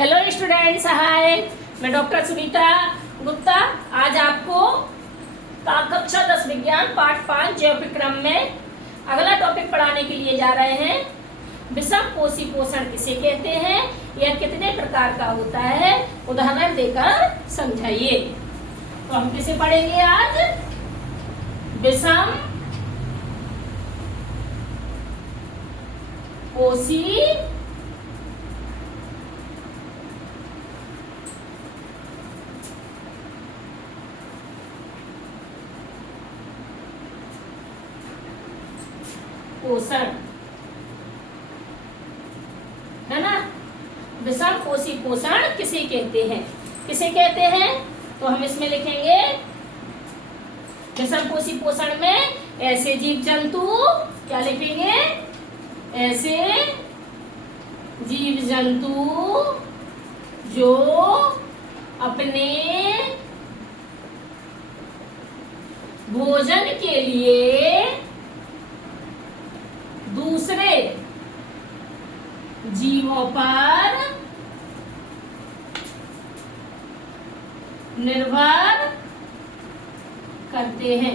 Hello students, हाय। मैं doctor Sunita Gupta आज आपको कक्षा 10 विज्ञान पाठ 5 जैव क्रम में अगला टॉपिक पढ़ाने के लिए जा रहे हैं। विषम कोशी पोषण किसे कहते हैं, यह कितने प्रकार का होता है, उदाहरण देकर समझाइए। तो हम किसे पढ़ेंगे आज? विषम कोशी पोषण, है ना। विषम कोशी पोषण किसे कहते हैं, किसे कहते हैं? तो हम इसमें लिखेंगे विषम कोशी पोषण में ऐसे जीव जंतु, क्या लिखेंगे? ऐसे जीव जंतु जो अपने भोजन के लिए दूसरे जीवों पर निर्भर करते हैं।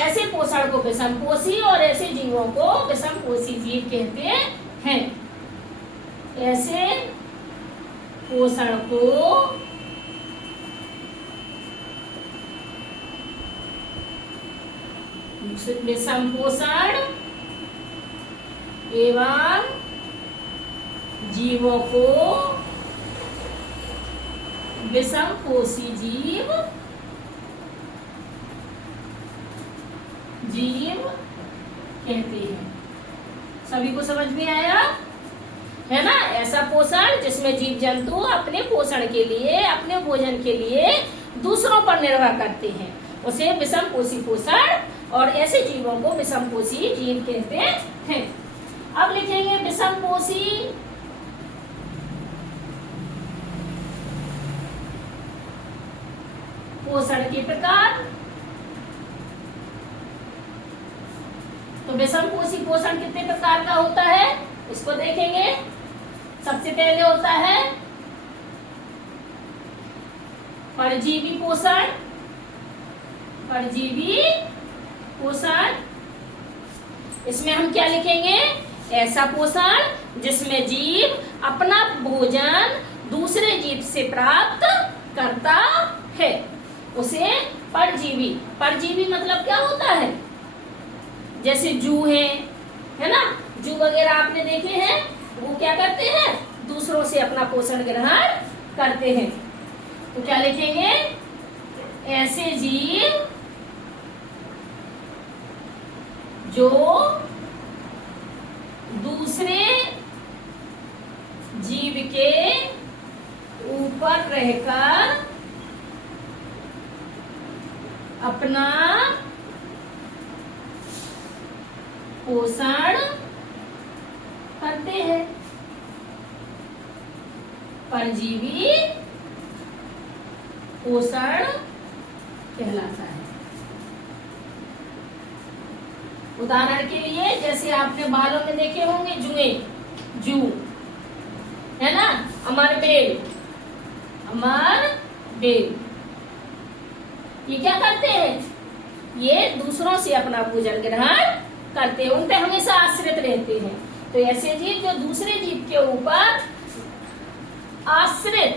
ऐसे पोषण को विषम पोषी और ऐसे जीवों को विषम पोषी जीव कहते हैं। ऐसे पोषण को विषम पोषण एवं जीवों को विषम पोषी जीव कहते हैं। सभी को समझ में आया है ना? ऐसा पोषण जिसमें जीव जंतु अपने पोषण के लिए, अपने भोजन के लिए दूसरों पर निर्भर करते हैं, उसे विषम पोषी पोषण, और ऐसे जीवों को विषम पोषी जीव कहते हैं। अब लिखेंगे विषम पोषी पोषण के प्रकार। तो विषम पोषी पोषण कितने प्रकार का होता है, इसको देखेंगे। सबसे पहले होता है परजीवी पोषण। परजीवी पोषण, इसमें हम क्या लिखेंगे? ऐसा पोषण जिसमें जीव अपना भोजन दूसरे जीव से प्राप्त करता है, उसे परजीवी। परजीवी मतलब क्या होता है? जैसे जू है ना, जू वगैरह आपने देखे हैं, वो क्या करते हैं? दूसरों से अपना पोषण ग्रहण करते हैं। तो क्या लिखेंगे? ऐसे जीव जो दूसरे जीव के ऊपर रहकर अपना पोषण करते हैं, परजीवी पोषण कहलाता है। उदाहरण के लिए जैसे आपने बालों में देखे होंगे जुए, जू है ना, अमर बेल, अमर बेल, ये क्या करते हैं? ये दूसरों से अपना भोजन ग्रहण करते हैं, उन पे हमेशा आश्रित रहते हैं। तो ऐसे जीव जो दूसरे जीव के ऊपर आश्रित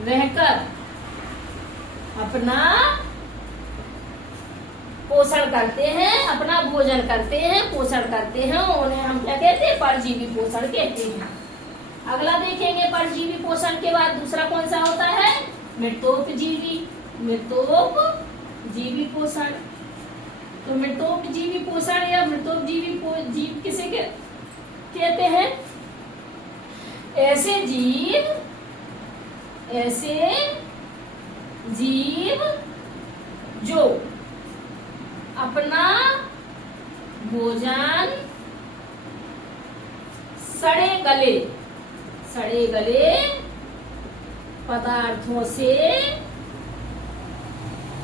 रहकर अपना पोषण करते हैं, अपना भोजन करते हैं, पोषण करते हैं, उन्हें हम क्या कहते हैं? परजीवी पोषण कहते हैं। अगला देखेंगे परजीवी पोषण के बाद दूसरा कौन सा होता है? मृतोपजीवी। मृतोपजीवी पोषण। तो मृतोपजीवी पोषण या मृतोपजीवी जीव किसे कहते हैं? ऐसे जीव जो अपना भोजन सड़े गले पदार्थों से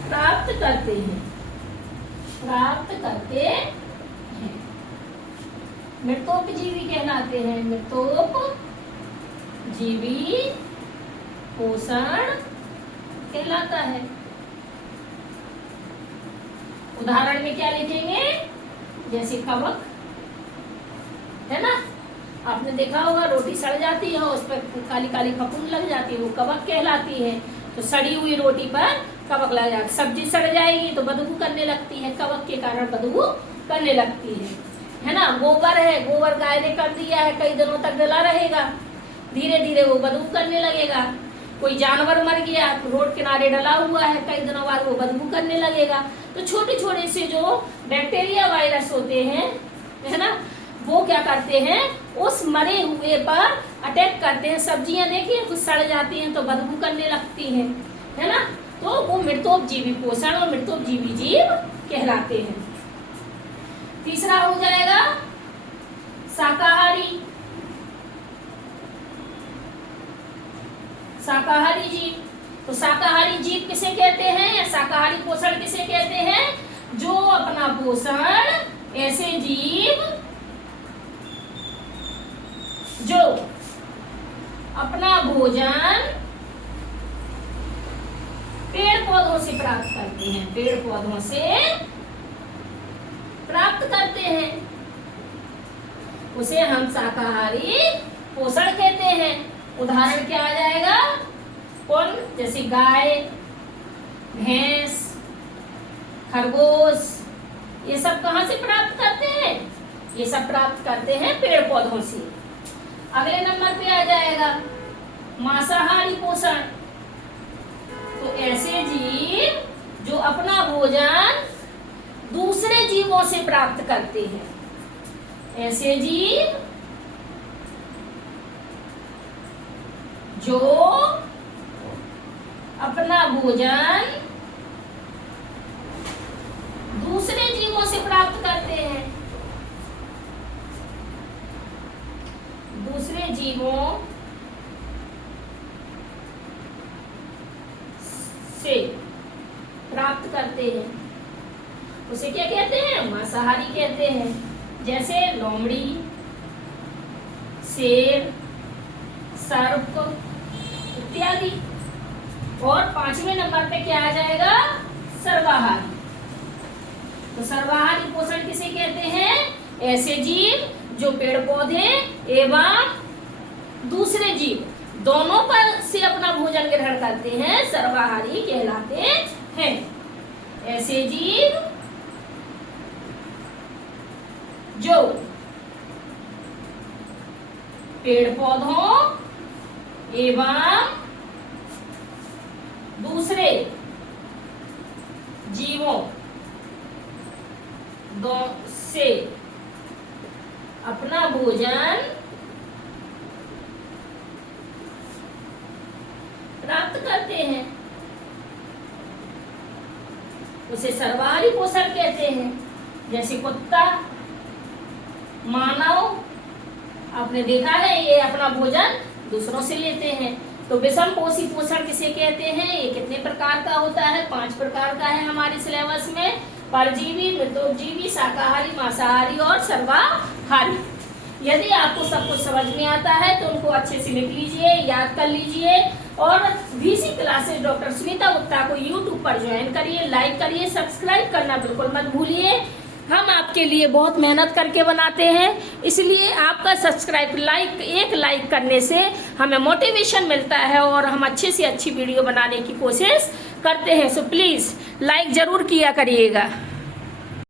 प्राप्त करते मृतोपजीवी कहलाते हैं। मृतोपजीवी पोषण कहलाता है। उदाहरण में क्या लिखेंगे, जैसे कवक है ना, आपने देखा होगा रोटी सड़ जाती है, उस पर काली काली फफूंद लग जाती है, वो कवक कहलाती है। तो सड़ी हुई रोटी पर कवक लग जाती है। सब्जी सड़ जाएगी तो बदबू करने लगती है, कवक के कारण बदबू करने लगती है ना। गोबर है, गोबर गाय ने कर दिया है, कई दिनों तक डला रहेगा, धीरे धीरे वो बदबू करने लगेगा। कोई जानवर मर गया, रोड किनारे डला हुआ है, कई दिनों बाद वो बदबू करने लगेगा। तो छोटे छोटे से जो बैक्टीरिया वायरस होते हैं, है ना, वो क्या करते हैं, उस मरे हुए पर अटैक करते हैं। सब्जियां देखिए कुछ सड़ जाती हैं तो बदबू करने लगती हैं, है ना। तो वो मृतोपजीवी पोषण और मृतोपजीवी जीव कहलाते हैं। तीसरा हो जाएगा शाकाहारी। शाकाहारी जीव। तो शाकाहारी जीव किसे कहते हैं, या शाकाहारी पोषण किसे कहते हैं, जो अपना पोषण, ऐसे जीव जो अपना भोजन पेड़ पौधों से प्राप्त करते हैं, पेड़ पौधों से प्राप्त करते हैं, उसे हम शाकाहारी पोषण कहते हैं। उदाहरण क्या आ जाएगा, कौन, जैसे गाय, भैंस, खरगोश, ये सब कहां से प्राप्त करते हैं, ये सब प्राप्त करते हैं पेड़ पौधों से। अगले नंबर पे आ जाएगा मांसाहारी पोषण। तो ऐसे जीव जो अपना भोजन दूसरे जीवों से प्राप्त करते हैं, ऐसे जीव जो अपना भोजन दूसरे जीवों से प्राप्त करते हैं, दूसरे जीवों से प्राप्त करते हैं, उसे क्या कहते हैं, मांसाहारी कहते हैं। जैसे लोमड़ी, शेर, सर्प इत्यादि। और 5वें नंबर पे क्या आ जाएगा, सर्वाहारी। तो सर्वाहारी पोषण किसे कहते हैं, ऐसे जीव जो पेड़ पौधे एवं दूसरे जीव दोनों पर से अपना भोजन ग्रहण करते हैं, सर्वाहारी कहलाते हैं। ऐसे जीव जो पेड़ पौधों एवं दूसरे जीवों से अपना भोजन प्राप्त करते हैं, उसे सर्वाहारी पोषण कहते हैं। जैसे कुत्ता, मानव, आपने देखा है ये अपना भोजन दूसरों से लेते हैं। तो विषम पोषी पोषण किसे कहते हैं, ये कितने प्रकार का होता है, 5 प्रकार का है हमारे सिलेबस में, परजीवी, मृतोपजीवी, शाकाहारी, मांसाहारी और सर्वाहारी। यदि आपको सब कुछ समझ में आता है तो उनको अच्छे से लिख लीजिए, याद कर लीजिए और VC classes doctor Sunita Gupta को YouTube पर ज्वाइन करिए, लाइक करिए, सब्सक्राइब करना बिल्कुल मत भूलिए। हम आपके लिए बहुत मेहनत करके बनाते हैं, इसलिए आपका सब्सक्राइब, एक लाइक करने से हमें मोटिवेशन मिलता है और हम अच्छे से अच्छी वीडियो बनाने की कोशिश करते हैं। सो प्लीज़ लाइक ज़रूर किया करिएगा।